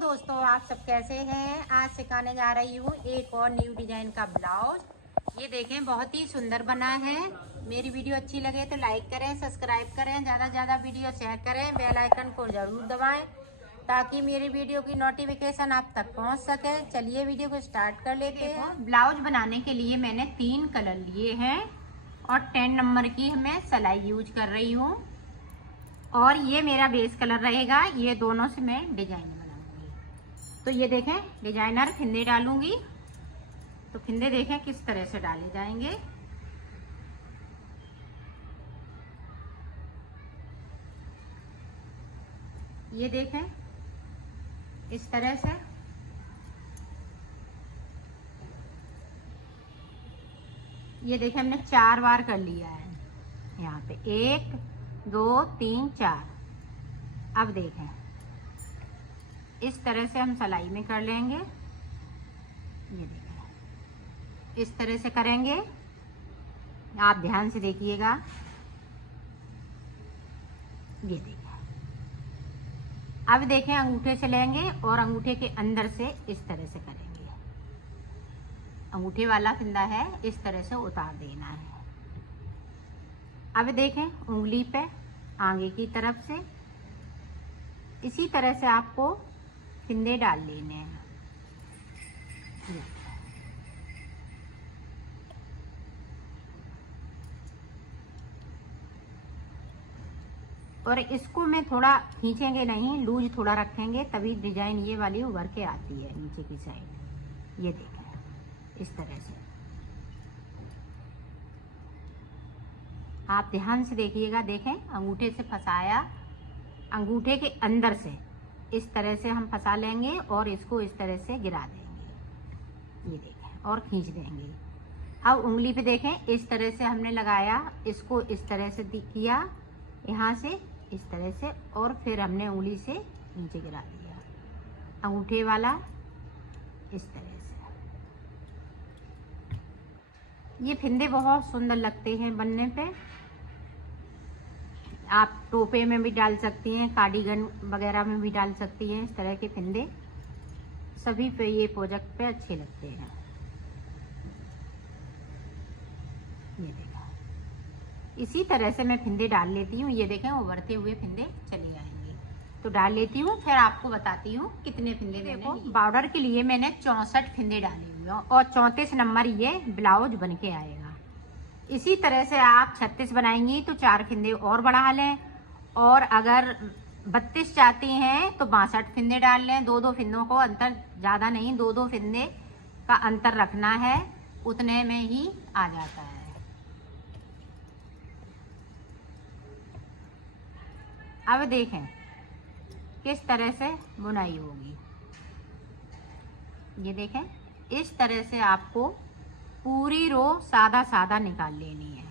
दोस्तों, आप सब कैसे हैं। आज सिखाने जा रही हूँ एक और न्यू डिजाइन का ब्लाउज। ये देखें, बहुत ही सुंदर बना है। मेरी वीडियो अच्छी लगे तो लाइक करें, सब्सक्राइब करें, ज़्यादा से ज़्यादा वीडियो शेयर करें, बेल आइकन को ज़रूर दबाएं ताकि मेरी वीडियो की नोटिफिकेशन आप तक पहुँच सके। चलिए वीडियो को स्टार्ट कर लेते हैं। ब्लाउज बनाने के लिए मैंने 3 कलर लिए हैं और 10 नंबर की मैं सिलाई यूज कर रही हूँ और ये मेरा बेस कलर रहेगा। ये दोनों से मैं डिजाइन बनाऊंगी। तो ये देखें, डिजाइनर फिंदे डालूंगी। तो फिंदे देखें किस तरह से डाले जाएंगे। ये देखें इस तरह से। ये देखें, हमने 4 बार कर लिया है। यहाँ पे 1 2 3 4। अब देखें इस तरह से हम सिलाई में कर लेंगे। ये देखें इस तरह से करेंगे। आप ध्यान से देखिएगा। ये देखें, अब देखें अंगूठे से लेंगे और अंगूठे के अंदर से इस तरह से करेंगे। अंगूठे वाला फिंदा है, इस तरह से उतार देना है। अब देखें उंगली पे आगे की तरफ से इसी तरह से आपको फिंदे डाल लेने हैं। और इसको मैं थोड़ा खींचेंगे नहीं, लूज थोड़ा रखेंगे, तभी डिजाइन ये वाली उभर के आती है नीचे की साइड। ये देखें इस तरह से। आप ध्यान से देखिएगा। देखें अंगूठे से फंसाया, अंगूठे के अंदर से इस तरह से हम फंसा लेंगे और इसको इस तरह से गिरा देंगे। ये देखें और खींच देंगे। अब उंगली पे देखें इस तरह से हमने लगाया, इसको इस तरह से किया, यहाँ से इस तरह से, और फिर हमने उंगली से नीचे गिरा दिया। अंगूठे वाला इस तरह से। ये फिंदे बहुत सुंदर लगते हैं बनने पे। आप टोपे में भी डाल सकती हैं, कार्डिगन वगैरह में भी डाल सकती हैं। इस तरह के फिंदे सभी पे, ये प्रोजेक्ट पे अच्छे लगते हैं। ये देखा, इसी तरह से मैं फिंदे डाल लेती हूँ। ये देखें उभरते हुए फिंदे चले आएंगे। तो डाल लेती हूँ, फिर आपको बताती हूँ कितने फिंदे देखो। बॉर्डर के लिए मैंने 64 फिंदे डाले हुए हैं और 34 नंबर ये ब्लाउज बन के आएगा। इसी तरह से आप 36 बनाएंगी तो 4 फिंदे और बढ़ा लें, और अगर 32 चाहती हैं तो 62 फिंदे डाल लें। 2-2 फिंदों को अंतर, ज़्यादा नहीं, 2-2 फिंदे का अंतर रखना है, उतने में ही आ जाता है। अब देखें किस तरह से बुनाई होगी। ये देखें इस तरह से आपको पूरी रो सादा सादा निकाल लेनी है।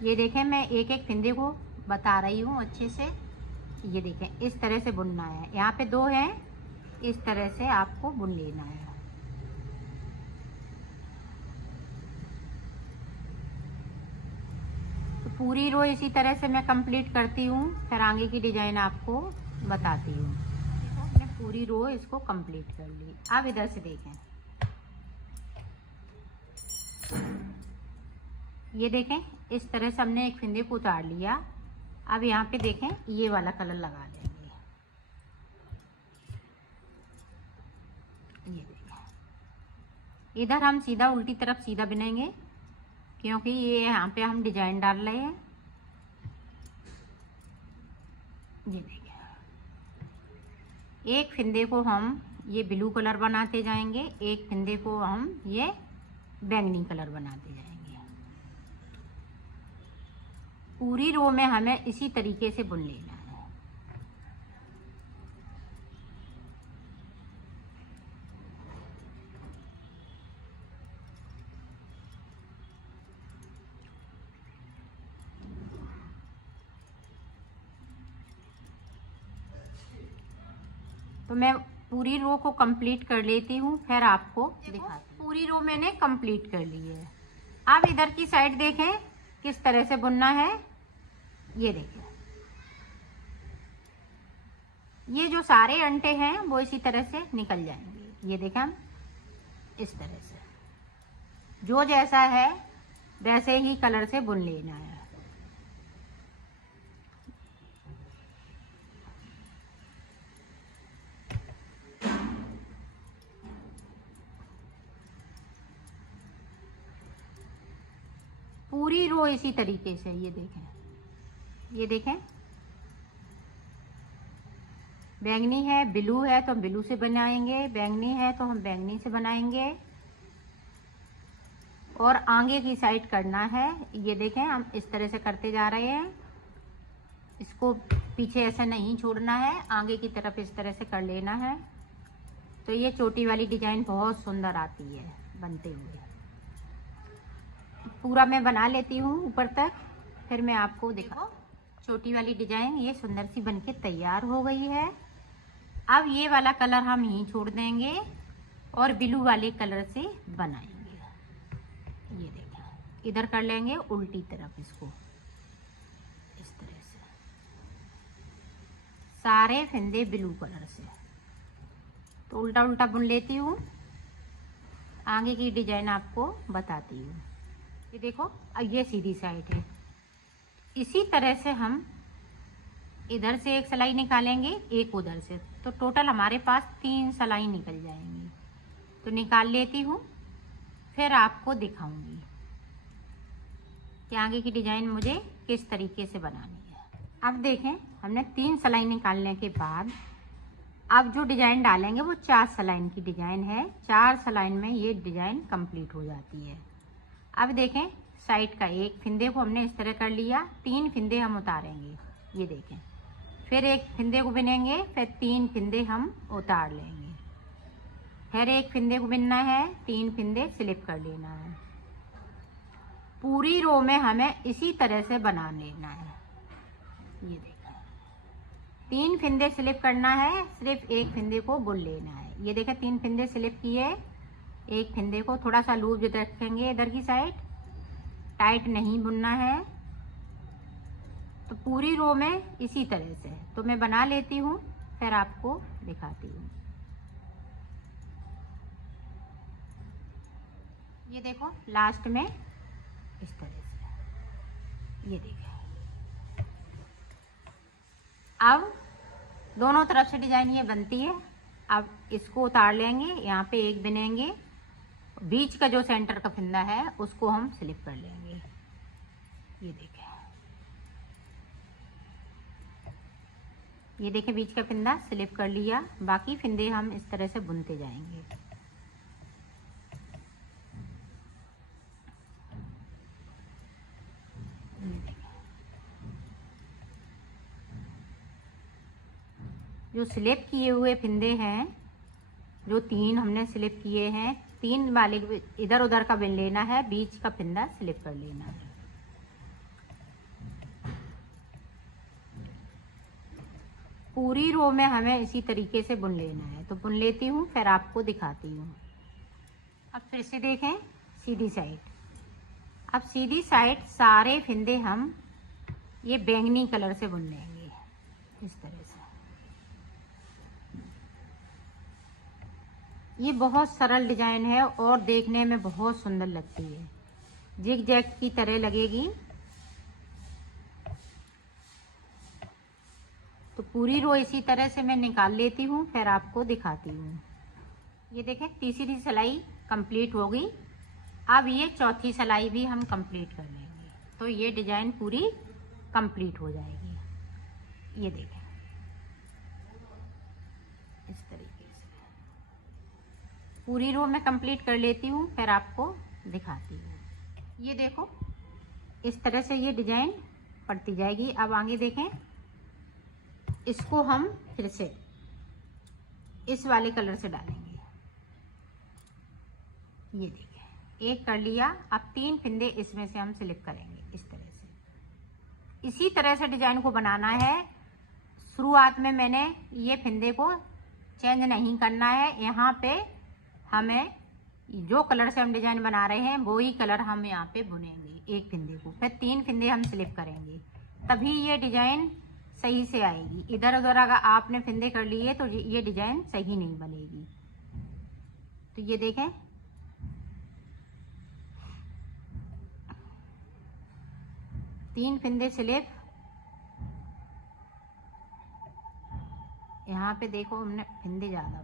ये देखें, मैं एक एक फिंदे को बता रही हूँ अच्छे से। ये देखें इस तरह से बुनना है। यहाँ पे 2 हैं, इस तरह से आपको बुन लेना है। तो पूरी रो इसी तरह से मैं कंप्लीट करती हूँ, फिर आगे की डिजाइन आपको बताती हूँ। मैंने पूरी रो इसको कंप्लीट कर ली। अब इधर से देखें, ये देखें इस तरह से हमने एक फिंदे को उतार लिया। अब यहाँ पे देखें ये वाला कलर लगा देंगे। ये देखें, इधर हम सीधा उल्टी तरफ सीधा बुनेंगे क्योंकि ये यहाँ पे हम डिजाइन डाल रहे हैं। ये देखें, एक फिंदे को हम ये ब्लू कलर बनाते जाएंगे, एक फिंदे को हम ये बैंगनी कलर बनाते जाएंगे। पूरी रो में हमें इसी तरीके से बुन लेना है। तो मैं पूरी रो को कंप्लीट कर लेती हूँ, फिर आपको दिखाती हूँ। पूरी रो मैंने कंप्लीट कर ली है। अब इधर की साइड देखें किस तरह से बुनना है। ये देखें, ये जो सारे अंटे हैं वो इसी तरह से निकल जाएंगे। ये देखें, हम इस तरह से जो जैसा है वैसे ही कलर से बुन लेना है। पूरी रो इसी तरीके से। ये देखें, ये देखें, बैंगनी है, ब्लू है तो हम ब्लू से बनाएंगे, बैंगनी है तो हम बैंगनी से बनाएंगे, और आगे की साइड करना है। ये देखें, हम इस तरह से करते जा रहे हैं। इसको पीछे ऐसा नहीं छोड़ना है, आगे की तरफ इस तरह से कर लेना है। तो ये चोटी वाली डिजाइन बहुत सुंदर आती है बनते हुए। पूरा मैं बना लेती हूँ ऊपर तक, फिर मैं आपको दिखाओ। चोटी वाली डिजाइन ये सुंदर सी बनके तैयार हो गई है। अब ये वाला कलर हम यहीं छोड़ देंगे और ब्लू वाले कलर से बनाएंगे। ये देखें, इधर कर लेंगे उल्टी तरफ इसको, इस तरह से सारे फंदे ब्लू कलर से। तो उल्टा उल्टा बुन लेती हूँ, आगे की डिजाइन आपको बताती हूँ। ये देखो, अब ये सीधी साइड है। इसी तरह से हम इधर से एक सिलाई निकालेंगे, एक उधर से, तो टोटल हमारे पास 3 सिलाई निकल जाएंगी। तो निकाल लेती हूँ, फिर आपको दिखाऊंगी कि आगे की डिजाइन मुझे किस तरीके से बनानी है। अब देखें, हमने 3 सिलाई निकालने के बाद अब जो डिजाइन डालेंगे वो 4 सिलाई की डिजाइन है। 4 सिलाई में ये डिजाइन कंप्लीट हो जाती है। अब देखें, साइड का एक फिंदे को हमने इस तरह कर लिया, 3 फिंदे हम उतारेंगे। ये देखें, फिर एक फिंदे को बिनेंगे, फिर 3 फिंदे हम उतार लेंगे, फिर एक फिंदे को बिनना है, 3 फिंदे स्लिप कर लेना है। पूरी रो में हमें इसी तरह से बना लेना है। ये देखें, 3 फिंदे स्लिप करना है, सिर्फ एक फिंदे को बुन लेना है। ये देखें, 3 फिंदे स्लिप किए, एक फिंदे को थोड़ा सा लूज रखेंगे, इधर की साइड टाइट नहीं बुनना है। तो पूरी रो में इसी तरह से तो मैं बना लेती हूँ, फिर आपको दिखाती हूँ। ये देखो, लास्ट में इस तरह से। ये देखिए, अब दोनों तरफ से डिजाइन ये बनती है। अब इसको उतार लेंगे, यहाँ पे एक बिनेंगे, बीच का जो सेंटर का फिंदा है उसको हम स्लिप कर लेंगे। ये देखें, ये देखें, बीच का फिंदा स्लिप कर लिया। बाकी फिंदे हम इस तरह से बुनते जाएंगे। जो स्लिप किए हुए फिंदे हैं, जो 3 हमने स्लिप किए हैं, 3 वाले इधर उधर का बिन लेना है, बीच का फिंदा स्लिप कर लेना है। पूरी रो में हमें इसी तरीके से बुन लेना है। तो बुन लेती हूँ, फिर आपको दिखाती हूँ। अब फिर से देखें, सीधी साइड। अब सीधी साइड सारे फिंदे हम ये बैंगनी कलर से बुन लेंगे, इस तरह से। ये बहुत सरल डिजाइन है और देखने में बहुत सुंदर लगती है, जिग जैग की तरह लगेगी। तो पूरी रो इसी तरह से मैं निकाल लेती हूँ, फिर आपको दिखाती हूँ। ये देखें, तीसरी सिलाई कंप्लीट हो गई। अब ये चौथी सिलाई भी हम कंप्लीट कर लेंगे, तो ये डिजाइन पूरी कंप्लीट हो जाएगी। ये देखें, इस तरीके से पूरी रो मैं कंप्लीट कर लेती हूँ, फिर आपको दिखाती हूँ। ये देखो, इस तरह से ये डिजाइन पड़ती जाएगी। अब आगे देखें, इसको हम फिर से इस वाले कलर से डालेंगे। ये देखिए, एक कर लिया। अब 3 फिंदे इसमें से हम सिलेक्ट करेंगे, इस तरह से। इसी तरह से डिजाइन को बनाना है। शुरुआत में मैंने ये फिंदे को चेंज नहीं करना है। यहाँ पे हमें जो कलर से हम डिजाइन बना रहे हैं वही कलर हम यहाँ पे बुनेंगे एक फिंदे को, फिर 3 फिंदे हम स्लिप करेंगे, तभी ये डिजाइन सही से आएगी। इधर उधर अगर आपने फिंदे कर लिए तो ये डिजाइन सही नहीं बनेगी। तो ये देखें, तीन फिंदे स्लिप, यहाँ पे देखो हमने फिंदे ज्यादा,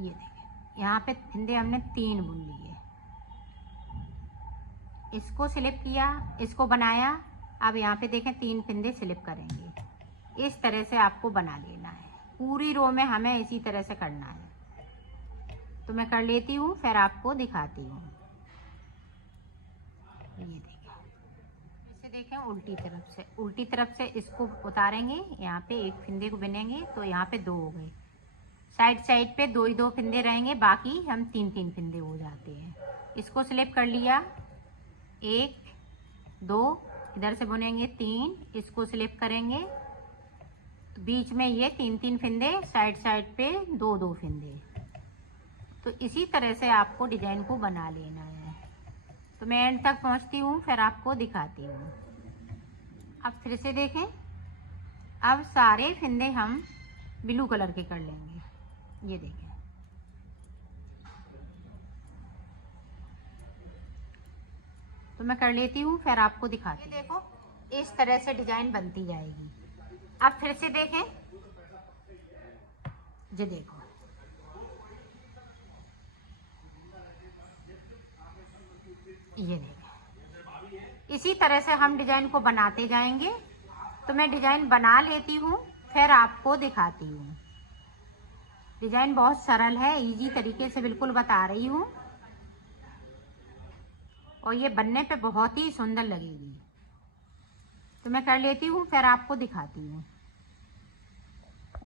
ये देखिए यहाँ पे फिंदे हमने 3 बुन लिए, इसको स्लिप किया, इसको बनाया। अब यहाँ पे देखें 3 फिंदे स्लिप करेंगे। इस तरह से आपको बना लेना है, पूरी रो में हमें इसी तरह से करना है। तो मैं कर लेती हूँ, फिर आपको दिखाती हूँ। ये देखें, इसे देखें उल्टी तरफ से इसको उतारेंगे, यहाँ पे एक फिंदे को बिनेंगे तो यहाँ पे 2 हो गए, साइड पे 2 ही 2 फिंदे रहेंगे, बाकी हम 3 फिंदे हो जाते हैं। इसको स्लिप कर लिया, 1 2, इधर से बुनेंगे 3, इसको स्लिप करेंगे तो बीच में ये 3 फिंदे, साइड पे 2 2 फिंदे। तो इसी तरह से आपको डिजाइन को बना लेना है। तो मैं एंड तक पहुंचती हूँ, फिर आपको दिखाती हूँ। अब फिर से देखें, अब सारे फिंदे हम ब्लू कलर के कर लेंगे। ये देखें, तो मैं कर लेती हूँ, फिर आपको दिखाती हूँ। देखो इस तरह से डिजाइन बनती जाएगी। अब फिर से देखें, ये देखो, ये देखें, इसी तरह से हम डिजाइन को बनाते जाएंगे। तो मैं डिजाइन बना लेती हूँ, फिर आपको दिखाती हूँ। डिजाइन बहुत सरल है, इजी तरीके से बिल्कुल बता रही हूँ, और ये बनने पे बहुत ही सुंदर लगेगी। तो मैं कर लेती हूँ, फिर आपको दिखाती हूँ।